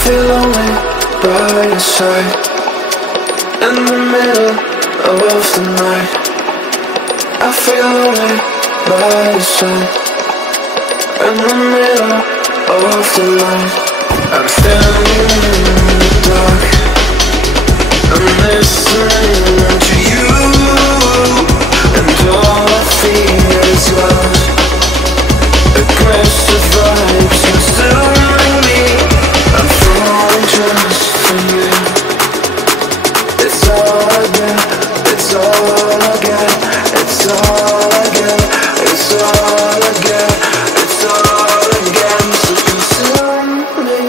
feel lonely by your side. In the middle of the night, I feel lonely by your side. In the middle of the night, I'm standing in the dark. I'm listening to you, and all I feel is love. Aggressive vibes consuming me. I'm falling just for you. It's all I get, it's all I get, it's all I get, it's all I get, it's all I get. So consume me.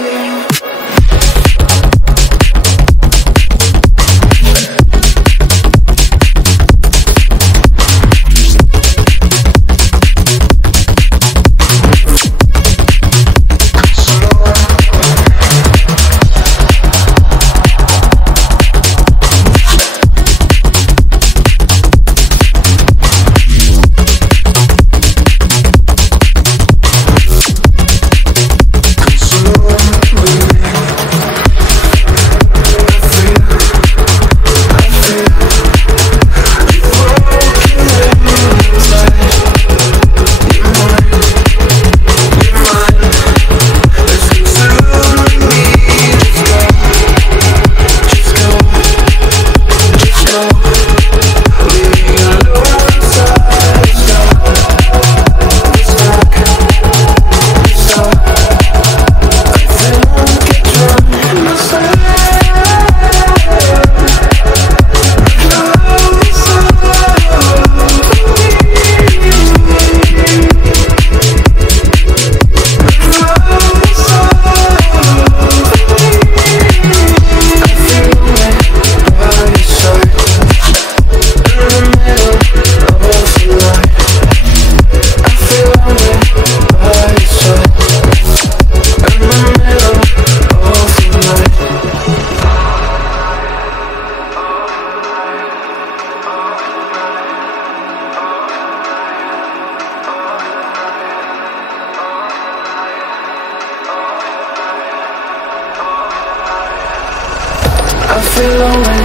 I feel lonely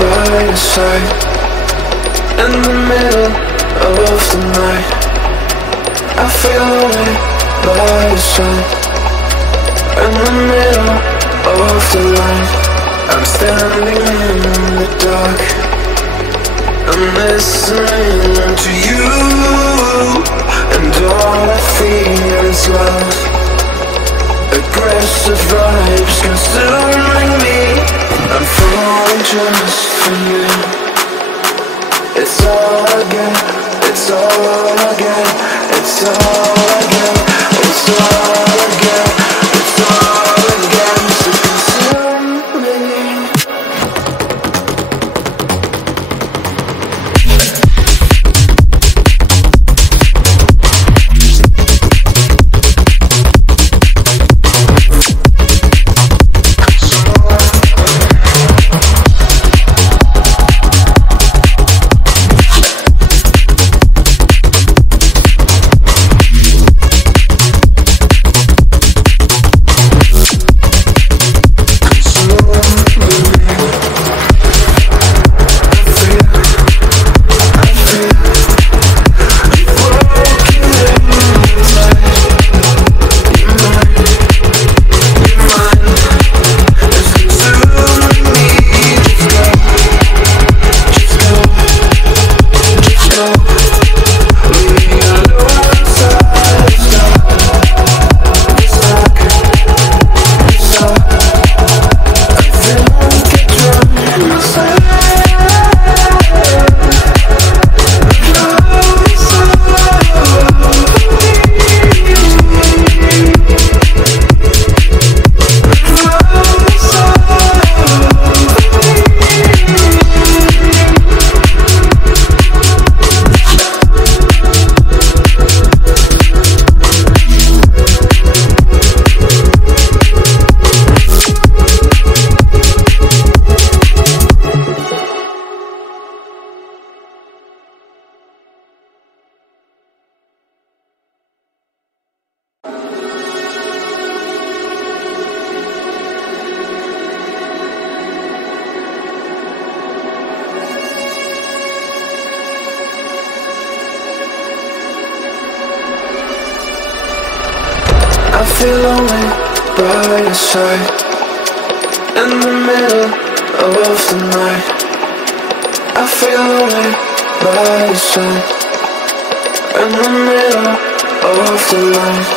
by your side. In the middle of the night, I feel lonely by your side. In the middle of the light, I'm standing in the dark. I'm listening to you, and all I feel is love. Aggressive vibes consuming me. I'm falling just for you. It's all I get, it's all I get, it's all I get, it's all I get, it's all I get. So consume me. feel lonely by your side. In the middle of the night, I feel lonely by your side. In the middle of the light,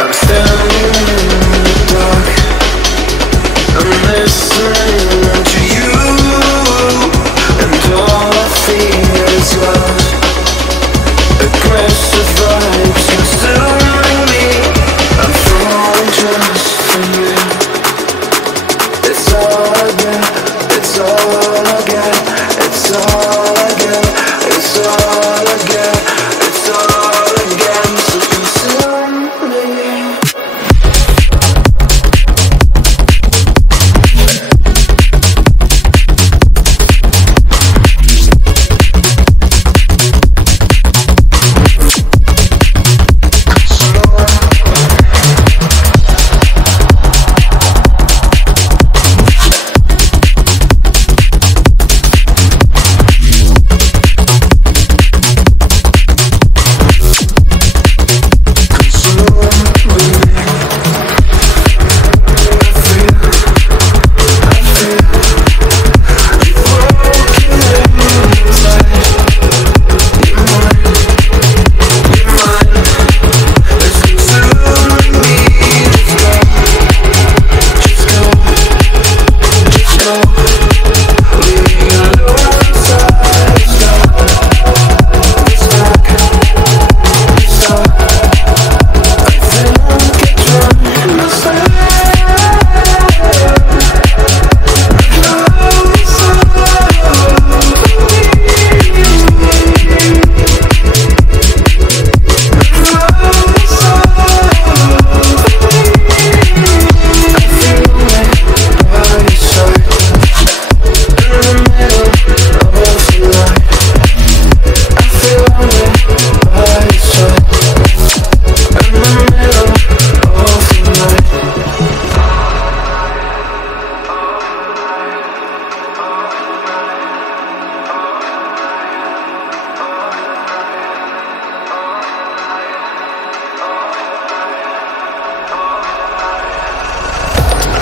I'm standing in the dark. I'm listening to you, and all I feel is love. Aggressive vibes consuming me. I'm falling just for you. It's all I get, it's all I get, it's all I get, it's all I get, it's all I get. So consume me.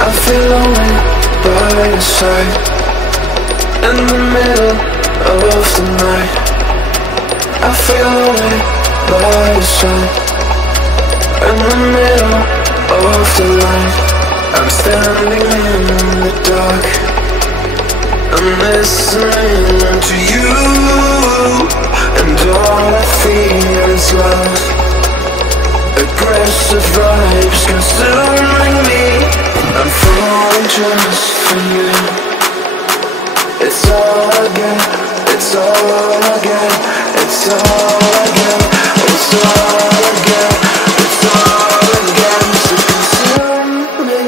I feel lonely by your side. In the middle of the night, I feel lonely by your side. In the middle of the light, I'm standing in the dark. I'm listening to you, and all I feel is love. Aggressive vibes consuming me. I'm falling just for you. It's all I get, it's all I get, it's all I get, it's all I get, it's all I get. So consume me.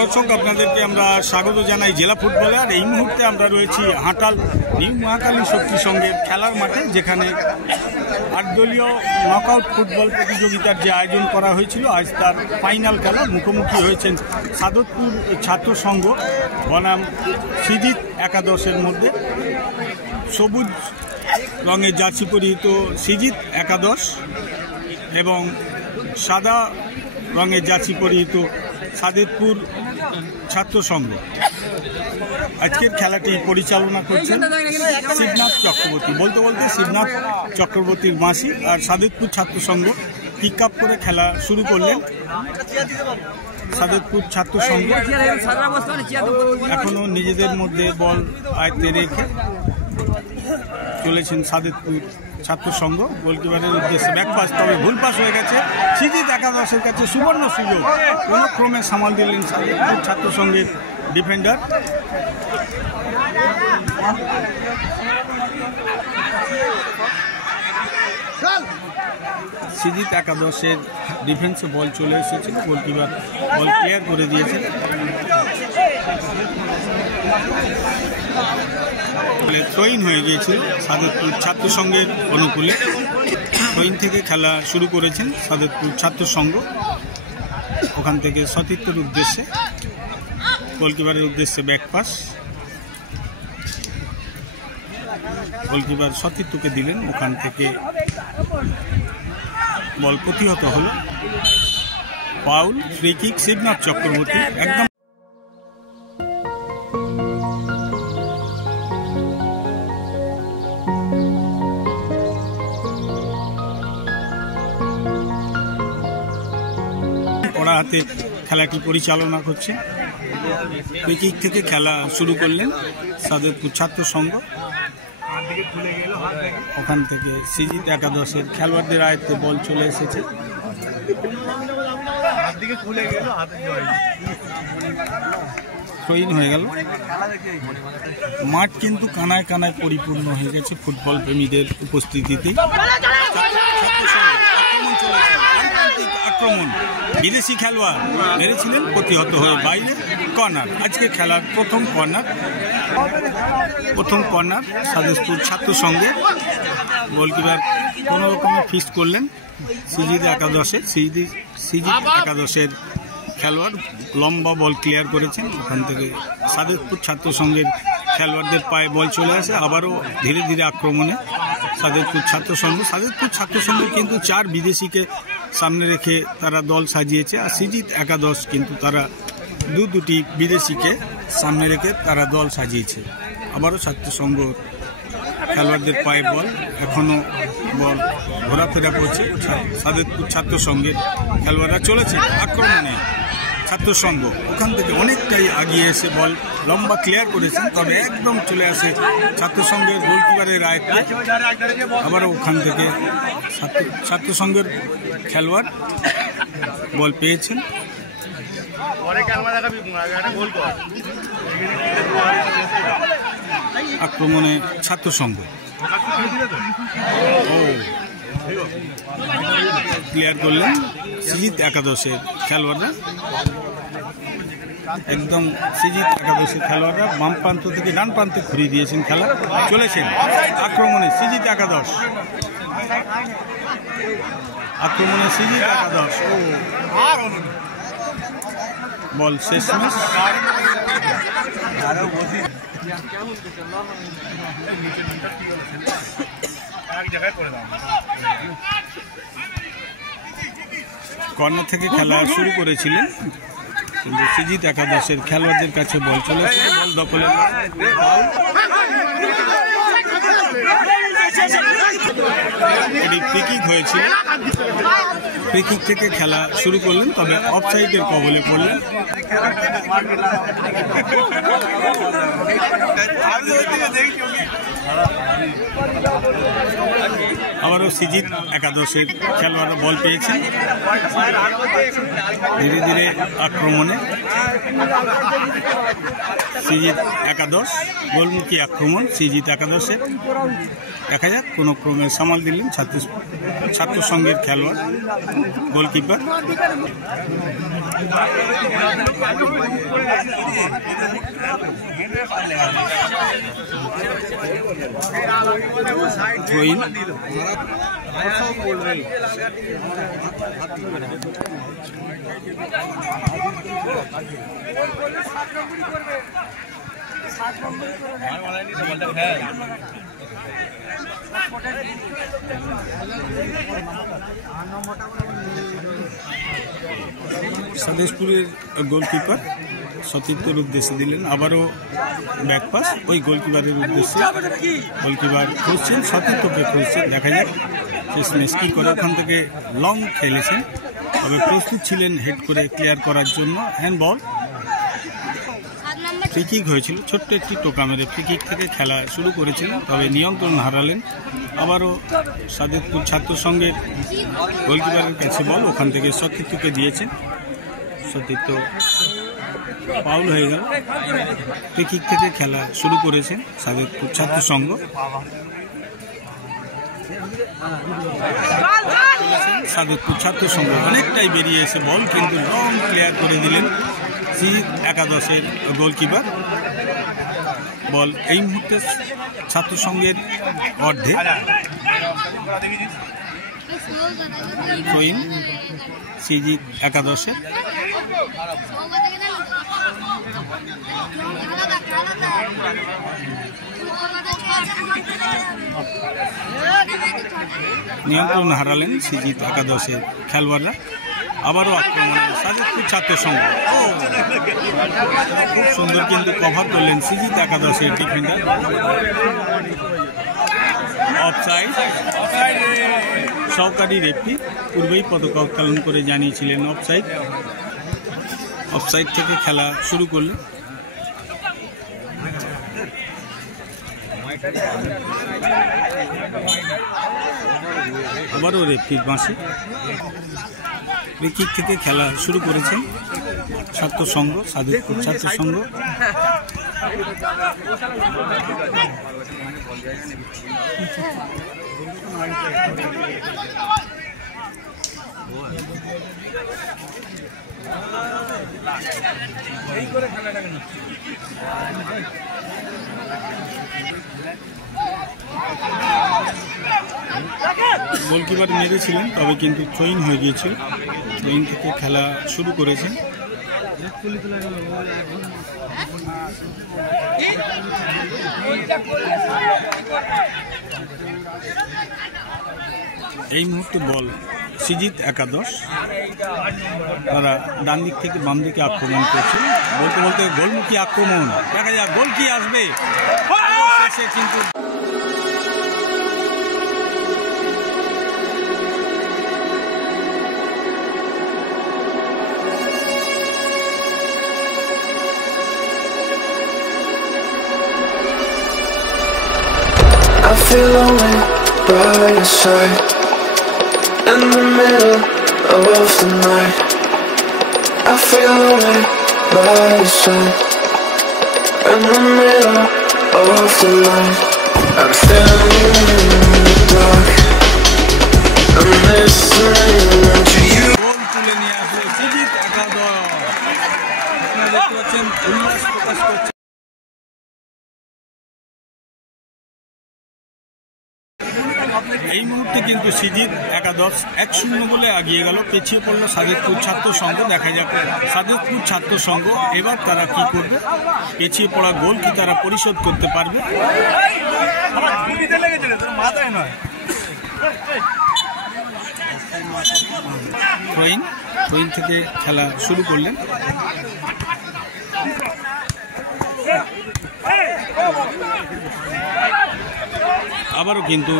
দর্শক আপনাদেরকে আমরা স্বাগত জানাই জেলা ফুটবলে। আর এই মুহূর্তে আমরা রয়েছি হাটাল নিউ মহাকালী শক্তি সংঘের খেলার মাঠে, যেখানে ৮ দলীয় নকআউট ফুটবল প্রতিযোগিতার যে আয়োজন করা হয়েছিল, আজ তার ফাইনাল খেলা। মুখোমুখি হয়েছেন সাদতপুর ছাত্র সংঘ বনাম সিজিত একাদশের মধ্যে। সবুজ রঙের জার্সি পরিহিত সিজিত একাদশ এবং সাদা রঙের জার্সি পরিহিত সাদতপুর ছাত্র সংঘ। আজকের খেলাটি পরিচালনা করছেন শিবনাথ চক্রবর্তী। বলতে বলতে শিবনাথ চক্রবর্তীর মাসি আর সাদতপুর ছাত্র সংঘ পিক আপ করে খেলা শুরু করলেন। সাদতপুর ছাত্র সংঘ এখনো নিজেদের মধ্যে বল আয়ত্তে রেখে চলেছেন সাদতপুর ছাত্র সংঘ। গোলকিপারের উদ্দেশ্যে ব্যাকপাস, তবে ভুল পাস হয়ে গেছে। সিজিত একাদশের কাছে সুবর্ণ সুযোগ, কোন ক্রমে সামাল দিলেন সাদতপুর ছাত্র সংঘের ডিফেন্ডার। সিজিত একাদশের ডিফেন্সে বল চলে এসেছিল, গোলকিপার বল ক্লিয়ার করে দিয়েছে। থ্রোইন হয়ে গিয়েছিল সাদেতপুর ছাত্র সংঘের অনুকূলে। থ্রোইন থেকে খেলা শুরু করেছেন সাদেতপুর ছাত্র সংঘ। ওখান থেকে সতীর্থের উদ্দেশ্যে, গোলকিপারের উদ্দেশ্যে ব্যাকপাস। গোলকিপার সতীর্থকে দিলেন, ওখান থেকে বল প্রতিহত হলো। Foul, free kick Shibnath Chakraborty. একদম কড়া হাতে খেলাটি পরিচালনা করছে। ফ্রি কিক থেকে খেলা শুরু করলেন সাদেতপুর ছাত্র সংঘ। ওখান থেকে সিজিত একাদশের খেলোয়াড়দের আয়ত্তে বল চলে এসেছে। থ্রোইন হয়ে গেল। মাঠ কিন্তু কানায় কানায় পরিপূর্ণ হয়ে গেছে ফুটবল প্রেমীদের উপস্থিতিতে। আক্রমণ, বিদেশি খেলোয়াড় মেরেছিলেন, প্রতিহত হয়ে বাইরে। কর্নার, আজকে খেলার প্রথম কর্নার সাদেতপুর ছাত্র সংঘে। গোলকিপার কোনো রকমে ফিস্ট করলেন সিজিত একাদশের খেলোয়াড় লম্বা বল ক্লিয়ার করেছেন। ওখান থেকে সাদেতপুর ছাত্র সংঘের খেলোয়াড়দের পায়ে বল চলে আসে। আবারও ধীরে ধীরে আক্রমণে সাদেতপুর ছাত্র সংঘ কিন্তু 4 বিদেশিকে সামনে রেখে তারা দল সাজিয়েছে। আর সিজিত একাদশ কিন্তু তারা দুটি বিদেশিকে সামনে রেখে তারা দল সাজিয়েছে। আবারও ছাত্র সংঘ খেলোয়াড়দের পায়ে বল, এখনো বল ঘোরাফেরা করছে। সাদেতপুর ছাত্র সংঘের খেলোয়াড়রা চলেছে আক্রমণে। ছাত্র সংঘ ওখান থেকে অনেকটাই আগিয়ে এসে বল লম্বা ক্লিয়ার করেছেন, তবে একদম চলে আসে ছাত্র সংঘের গোলকিপারের আয়ত্তে। আবারও ওখান থেকে ছাত্র সংঘের খেলোয়াড় বল পেয়েছেন। আক্রমণে ছাত্র সংঘ ক্লিয়ার করলেন সিজিত একাদশের খেলোয়াড়রা। একদম সিজিত একাদশের খেলোয়াড়রা বাম প্রান্ত থেকে ডান প্রান্তে ঘুরিয়ে দিয়েছেন, খেলা চলেছেন। আক্রমণে সিজিত একাদশ, বল শেষমেশ। কর্নার থেকে খেলা শুরু করেছিলেন, কিন্তু সিজিত একাদশের খেলোয়াড়দের কাছে বল চলে এসেছে। বল দখলে ফ্রি কিক হয়েছিল। ফ্রি কিক থেকে খেলা শুরু করলেন, তবে অফসাইডের কবলে পড়লেন। আবারও সিজিত একাদশের খেলোয়াড়রা বল পেয়েছেন। ধীরে ধীরে আক্রমণে সিজিত একাদশ, গোলমুখী আক্রমণ সিজিত একাদশের। দেখা যাক কোন ক্রমে সামাল দিলেন ছাত্র সংঘের খেলোয়াড় গোলকিপার। সাদেশপুরের গোলকিপার সতীর্থের উদ্দেশ্যে দিলেন, আবারও ব্যাকপাস ওই গোলকিপারের উদ্দেশ্যে। গোলকিপার খুঁজছেন, সতীর্থকে খুঁজছেন, দেখা যাক শেষমেশ কি করে। ওখান থেকে লং খেলেছেন, তবে প্রস্তুত ছিলেন হেড করে ক্লিয়ার করার জন্য। হ্যান্ডবল, ফ্রি কিক হয়েছিল, ছোট্ট একটি টোকা মেরে ফ্রি কিক থেকে খেলা শুরু করেছিলেন, তবে নিয়ন্ত্রণ হারালেন। আবারও সাদেতপুর ছাত্র সংঘের গোলকিপারের কাছে বল, ওখান থেকে সতীর্থকে দিয়েছেন। সতীর্থ ফাউল হয়ে গেল। ফ্রি কিক থেকে খেলা শুরু করেছেন সাদেতপুর ছাত্র সংঘ। সাদেকপুর ছাত্র সংঘ অনেকটাই বেরিয়ে এসে বল কিন্তু লং ক্লিয়ার করে দিলেন সিজিত একাদশের গোলকিপার। বল এই মুহূর্তে ছাত্র সংঘের অর্ধে। থ্রোইন সিজিত একাদশে। নিয়ন্ত্রণ হারালেন সিজিত একাদশের খেলোয়াড়রা। আবারও আক্রমণে সাদেকপুর ছাত্র সংঘ। খুব সুন্দর কিন্তু কভার করলেন সিজিত একাদশের ডিফেন্ডার। অফসাইড। সহকারী রেফারি পূর্বেই পতাকা উত্তোলন করে জানিয়েছিলেন অফসাইড। অফসাইড থেকে খেলা শুরু করল। আবারও রেফারির বাঁশি। ফ্রি কিক থেকে খেলা শুরু করেছেন ছাত্র সংঘ, সাদেকপুর ছাত্র সংঘ। গোলকিপার মেরেছিলেন, তবে কিন্তু থ্রোইন হয়ে গিয়েছিল। থ্রোইন থেকে খেলা শুরু করেছেন। এই মুহূর্তে বল সিজিত একাদশ। তারা ডান দিক থেকে বাম দিকে আক্রমণ করছে। বলতে বলতে গোলমুখী আক্রমণ, দেখা যাক গোল কি আসবে। কিন্তু I feel lonely by your side in the middle of the night. I feel lonely by your side in the middle of the night. I'm standing in the dark. I'm listening to you. গোল তুলে নিয়ে আসলো সিজিত একাদশ। আপনারা দেখতে পাচ্ছেন উল্লাস প্রকাশ করছে। এই মুহূর্তে কিন্তু সিজিত একাদশ 1-0 বলে এগিয়ে গেল। পিছিয়ে পড়ল সাদেকপুর ছাত্র সংঘ। দেখা যাক সাদেকপুর ছাত্র সংঘ এবার তারা কি করবে। পিছিয়ে পড়া গোল কি তারা পরিশোধ করতে পারবে। থ্রোইন থেকে খেলা শুরু করলেন। আবারও কিন্তু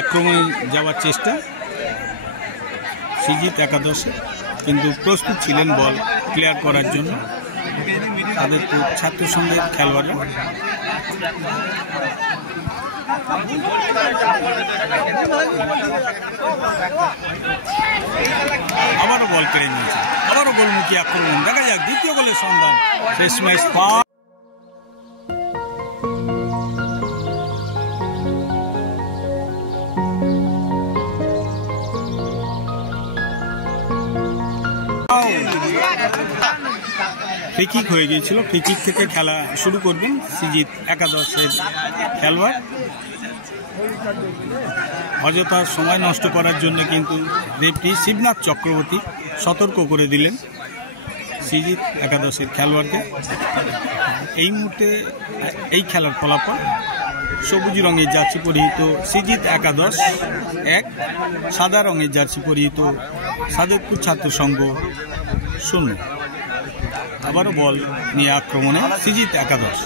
আক্রমণে যাওয়ার চেষ্টা সিজিত একাদশে, কিন্তু প্রস্তুত ছিলেন বল ক্লিয়ার করার জন্য তাদের ছাত্র সংঘের খেলোয়াড়রা। আবারও বল কেড়ে নিয়েছে। আবারও গোলমুখী আক্রমণ। দেখা যাক দ্বিতীয় গোলের সন্ধান। শেষ ম্যাচ ফ্রি কিক হয়ে গিয়েছিল। ফ্রি কিক থেকে খেলা শুরু করবেন সিজিত একাদশের খেলোয়াড়। অযথা সময় নষ্ট করার জন্য কিন্তু রেফারি শিবনাথ চক্রবর্তী সতর্ক করে দিলেন সিজিত একাদশের খেলোয়াড়কে। এই মুহূর্তে এই খেলার ফলাফল সবুজ রঙের জার্সি পরিহিত সিজিত একাদশ 1, সাদা রঙের জার্সি পরিহিত সাদেকপুর ছাত্র সংঘ 0। আবারও বল নিয়ে আক্রমণে সিজিত একাদশ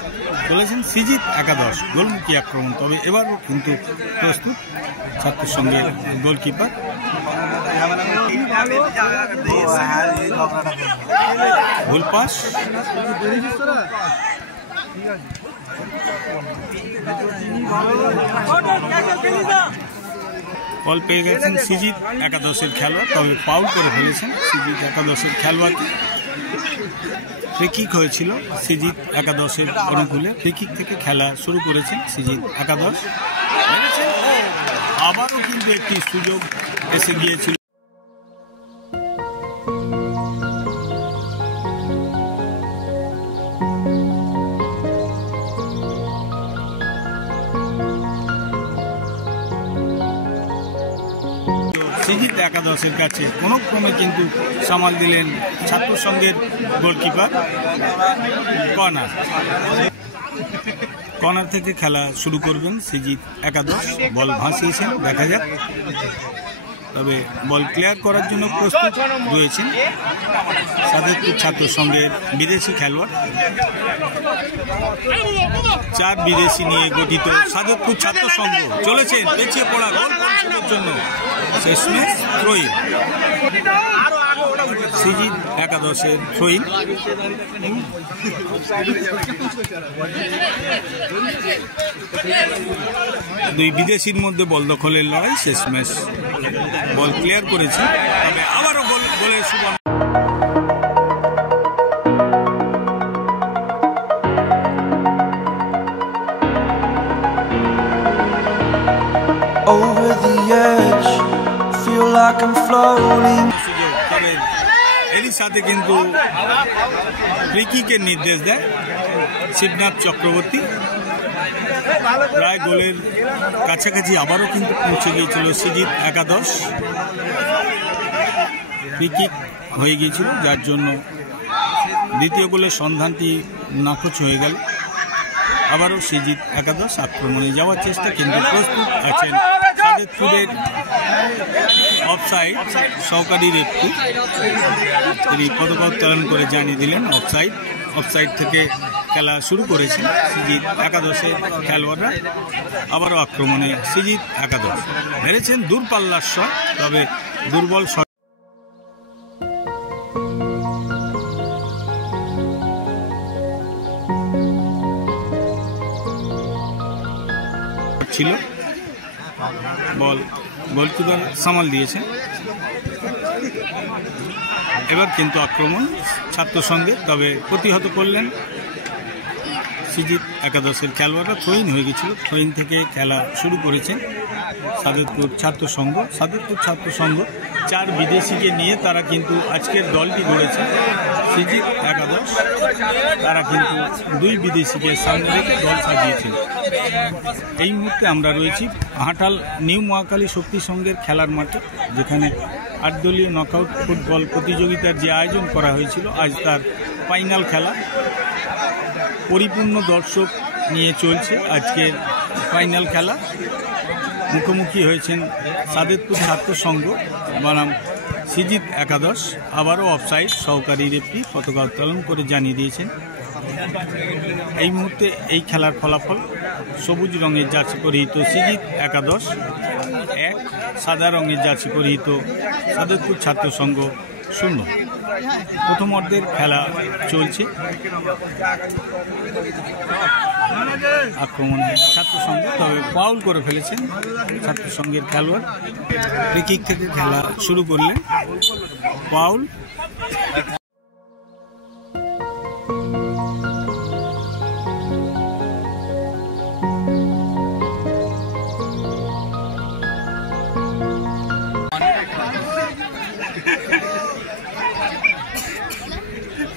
চলেছেন। সিজিত একাদশ গোলমুখী আক্রমণ, তবে এবারও কিন্তু প্রস্তুত ছাত্র সংঘের গোলকিপার। গোল পাস। বল পেয়ে গেছেন সিজিত একাদশের খেলোয়াড়, তবে ফাউল করে ফেলেছেন সিজিত একাদশের খেলোয়াড়কে। ফ্রি কিক হয়েছিল সিজিত একাদশের অনুকূলে। ফ্রি কিক থেকে খেলা শুরু করেছেন সিজিত একাদশ। আবারও কিন্তু একটি সুযোগ এসে গিয়েছিল। সিজিত একাদশের কাছে কোনো ক্রমে কিন্তু সামাল দিলেন ছাত্র সংঘের গোলকিপার। কর্নার থেকে খেলা শুরু করবেন সিজিত একাদশ। বল ভাসিয়েছেন, দেখা যাক। তবে বল ক্লিয়ার করার জন্য প্রস্তুত রয়েছেন সাদেকপুর ছাত্র সংঘের বিদেশি খেলোয়াড়। 4 বিদেশি নিয়ে গঠিত সাদেকপুর ছাত্র সংঘ চলেছেন পেছিয়ে পড়া গোল পরিশোধের জন্য। শেষমেশ থ্রোইন, সিজিত একাদশের থ্রোইন। দুই বিদেশির মধ্যে বল দখলের লড়াই। শেষমেশ বল ক্লিয়ার করেছে, তবে আবারও গোলের সুবর্ণ। Over the edge, feel like I'm floating. তবে এরই সাথে কিন্তু ফ্রি কিকের নির্দেশ দেয় শিবনাথ চক্রবর্তী। প্রায় গোলের কাছাকাছি আবারও কিন্তু পৌঁছে গিয়েছিল সিজিত একাদশ। ফ্রি কিক হয়ে গিয়েছিল, যার জন্য দ্বিতীয় গোলের সন্ধানটি নাকচ হয়ে গেল। আবারও সিজিত একাদশ আক্রমণে যাওয়ার চেষ্টা, কিন্তু প্রস্তুত আছেন সাদেকপুরের অফসাইড সহকারী রেফারি। তিনি পতাকা উত্তোলন করে জানিয়ে দিলেন অফসাইড। অফসাইড থেকে খেলা শুরু করেছেন সিজিত একাদশের খেলোয়াড়রা। আবারও আক্রমণে সিজিত একাদশ হেরেছেন দূরপাল্লার শট, তবে দুর্বল শট ছিল। বল গোলকিপার সামাল দিয়েছেন। এবার কিন্তু আক্রমণ ছাত্র সংঘে, তবে প্রতিহত করলেন সিজিত একাদশের খেলোয়াড়রা। থ্রোইন হয়ে গেছিল, থ্রোইন থেকে খেলা শুরু করেছেন সাদেকপুর ছাত্র সংঘ। সাদেকপুর ছাত্র সংঘ 4 বিদেশিকে নিয়ে তারা কিন্তু আজকের দলটি গড়েছে। সিজিত একাদশ তারা কিন্তু 2 বিদেশিকে সামনে রেখে দল সাজিয়েছিল। এই মুহূর্তে আমরা রয়েছি হাটাল নিউ মহাকালী শক্তি সংঘের খেলার মাঠে, যেখানে 8 দলীয় নকআউট ফুটবল প্রতিযোগিতার যে আয়োজন করা হয়েছিল, আজ তার ফাইনাল খেলা। পরিপূর্ণ দর্শক নিয়ে চলছে আজকের ফাইনাল খেলা। মুখোমুখি হয়েছেন সাদেকপুর ছাত্র সংঘ বনাম সিজিত একাদশ। আবারও অফসাইড সহকারী রেফারি পতাকা উত্তোলন করে জানিয়ে দিয়েছেন। এই মুহূর্তে এই খেলার ফলাফল: সবুজ রঙের জার্সি পরিহিত সিজিত একাদশ 1, সাদা রঙের জার্সি পরিহিত সাদেকপুর ছাত্র সংঘ 0। প্রথম অর্ধের খেলা চলছে। আক্রমণে ছাত্র সংঘ, তবে ফাউল করে ফেলেছেন ছাত্র সংঘের খেলোয়াড়। ফ্রি কিক থেকে খেলা শুরু করলেন, ফাউল।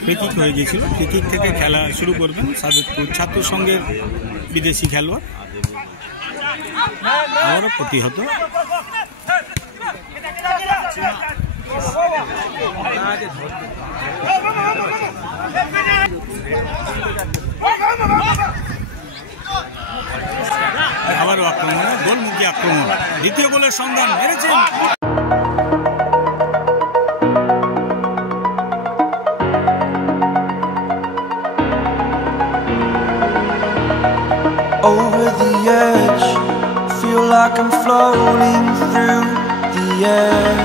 ফ্রি কিক হয়ে গিয়েছিল, ফ্রি কিক থেকে খেলা শুরু করবেন সাদেকপুর ছাত্র সংঘের বিদেশি খেলোয়াড়। আবারও প্রতিহত। আবারও আক্রমণ, গোলমুখী আক্রমণ। দ্বিতীয় গোলের সন্ধান মেরেছেন। Over the edge, feel like I'm floating through the air.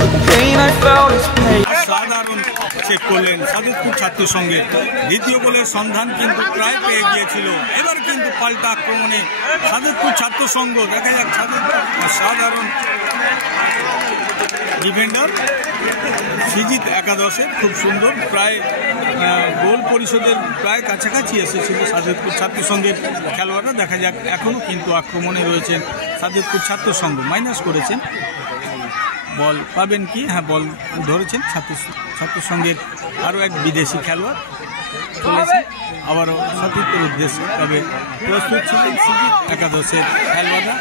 The pain I felt is pain. সাধারণ চেক করলেন সাদেকপুর ছাত্র সংঘের। দ্বিতীয় গোলের সন্ধান কিন্তু প্রায় পেয়ে গিয়েছিল। এবার কিন্তু পাল্টা আক্রমণে সাদেকপুর ছাত্র সংঘ। দেখা যাক সাধারণ ডিফেন্ডার সৃজিত একাদশের, খুব সুন্দর, প্রায় গোল পরিশোধের প্রায় কাছাকাছি এসেছিল সাদেতপুর ছাত্র সংঘের খেলোয়াড়রা। দেখা যাক, এখনও কিন্তু আক্রমণে রয়েছেন সাদেতপুর ছাত্র সংঘ। মাইনাস করেছেন, বল পাবেন কি? হ্যাঁ, বল ধরেছেন ছাত্র সংঘের আরও এক বিদেশি খেলোয়াড় চলেছে আবারও সতীর্থের উদ্দেশ্যে। তবে প্রস্তুত ছিলেন সৃজিত একাদশের খেলোয়াড়রা।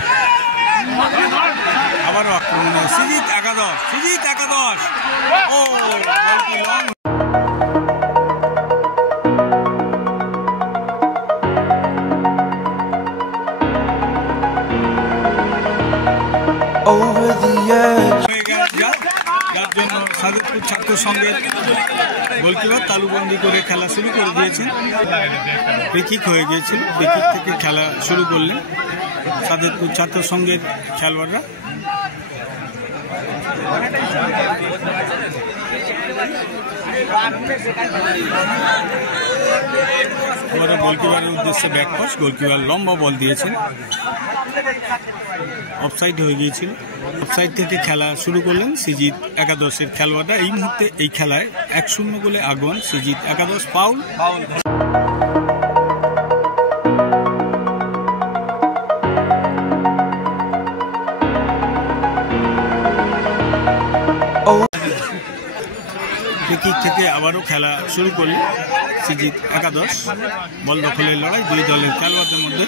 আবারও আক্রমণে সৃজিত একাদশ। ও বলটি লং। যার জন্য সাদেতপুর ছাত্র সংঘের গোলকিপার তালুবন্দি করে খেলা শুরু করে দিয়েছেন। ফ্রি কিক হয়ে গিয়েছিল, ফ্রি কিক থেকে খেলা শুরু করলেন সাদেতপুর ছাত্র সংঘের খেলোয়াড়রা। এবারে গোলকিপারের উদ্দেশ্যে ব্যাকপাস, গোলকিপার লম্বা বল দিয়েছেন, অফসাইড হয়ে গিয়েছিল। অফসাইড থেকে খেলা শুরু করলেন সৃজিত একাদশের খেলোয়াড়রা। এই মুহূর্তে এই খেলায় 1-0 গোলে আগুন সৃজিত একাদশ। ফাউল। ফ্রি কিক থেকে আবারও খেলা শুরু করলেন সৃজিত একাদশ। বল দখলের লড়াই দুই দলের খেলোয়াড়দের মধ্যে।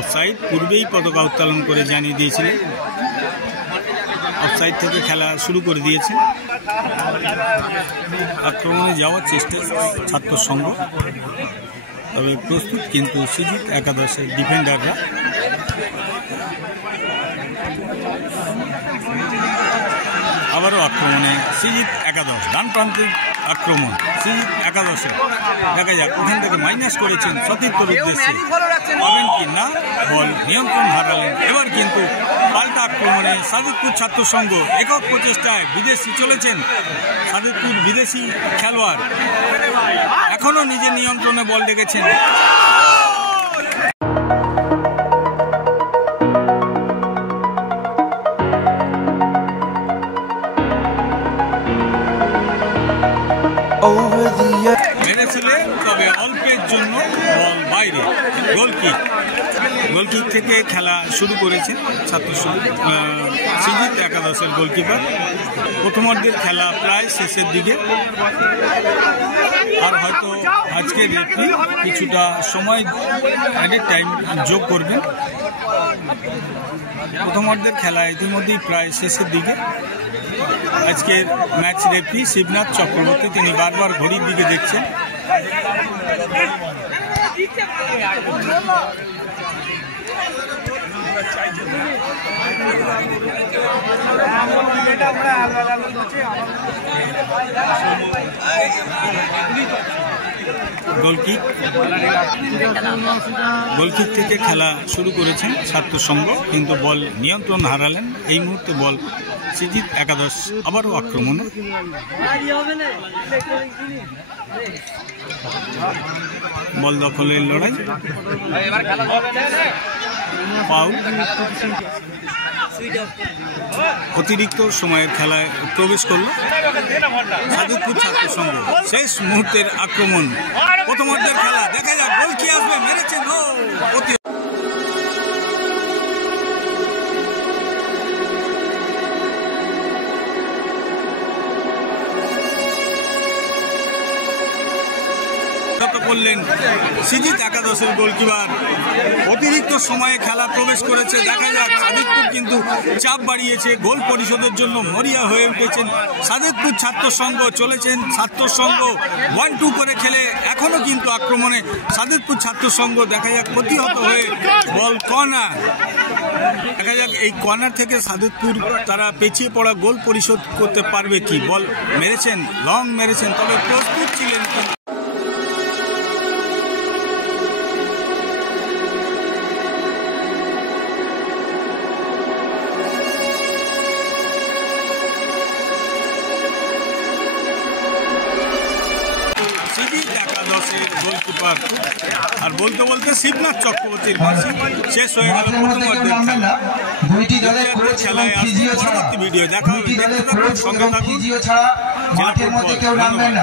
অফসাইড পূর্বেই পতাকা উত্তোলন করে জানিয়ে দিয়েছিলেন। অফসাইড থেকে খেলা শুরু করে দিয়েছে। আক্রমণে যাওয়ার চেষ্টা ছাত্র সংঘ, তবে প্রস্তুত কিন্তু সৃজিত একাদশের ডিফেন্ডাররা। আবারও আক্রমণে সৃজিত একাদশ, ডান প্রান্তিক আক্রমণ সৃজিত একাদশে। দেখা যাক, ওখান থেকে মাইনাস করেছেন সতীর্থের উদ্দেশ্যে, পাবেন কি না? বল নিয়ন্ত্রণ হারালেন। এবার কিন্তু পাল্টা আক্রমণে সাদেতপুর ছাত্র সংঘ একক প্রচেষ্টায় বিদেশি চলেছেন সাদেতপুর বিদেশি খেলোয়াড়, এখনো নিজের নিয়ন্ত্রণে বল রেখেছেন। মেরেছিলেন, তবে অল্পের জন্য বল বাইরে। গোলকিক থেকে খেলা শুরু করেছেন ছাত্র সৃজিত একাদশের গোলকিপার। প্রথমার্ধের খেলা প্রায় শেষের দিকে, আর হয়তো আজকে রেফারি কিছুটা সময় অ্যাডেড টাইম যোগ করবেন। প্রথমার্ধের খেলা ইতিমধ্যেই প্রায় শেষের দিকে। আজকের ম্যাচ রেফারি শিবনাথ চক্রবর্তী, তিনি বারবার ঘড়ির দিকে দেখছেন। গোলকিক থেকে খেলা শুরু করেছেন ছাত্র সংঘ, কিন্তু বল নিয়ন্ত্রণ হারালেন। এই মুহূর্তে বল সৃজিত একাদশ, আবারও আক্রমণ। বল দখলের লড়াই, ফাউল। অতিরিক্ত সময়ের খেলায় প্রবেশ করল সাদেতপুর ছাত্র সংঘ। শেষ মুহূর্তের আক্রমণ, প্রথমার্ধের খেলা। দেখা যাক গোল কি আসবে। মেরেছেন করলেন সৃজিত একাদশের গোলকিপার। অতিরিক্ত সময়ে খেলা প্রবেশ করেছে। দেখা যাক, সাদেতপুর কিন্তু চাপ বাড়িয়েছে, গোল পরিশোধের জন্য মরিয়া হয়ে উঠেছেন সাদেতপুর ছাত্র সংঘ। চলেছেন ছাত্র সংঘ 1-2 করে খেলে, এখনো কিন্তু আক্রমণে সাদেতপুর ছাত্র সংঘ। দেখা যাক, প্রতিহত হয়ে বল কর্নার। দেখা যাক এই কর্নার থেকে সাদেতপুর তারা পেছিয়ে পড়া গোল পরিশোধ করতে পারবে কি। বল মেরেছেন, লং মেরেছেন, তবে প্রস্তুত ছিলেন দাসের গোলকিপার, আর বলতে বলতে শিবনাথ চক্রবর্তীর পাশে শেষ হয়ে গেল প্রথমার্ধের খেলা। খেলায় আসছে পরবর্তী ভিডিও দেখা হবে, দেখতে থাকুন, সঙ্গে থাকুন। জেলা ফুটবল, ধন্যবাদ।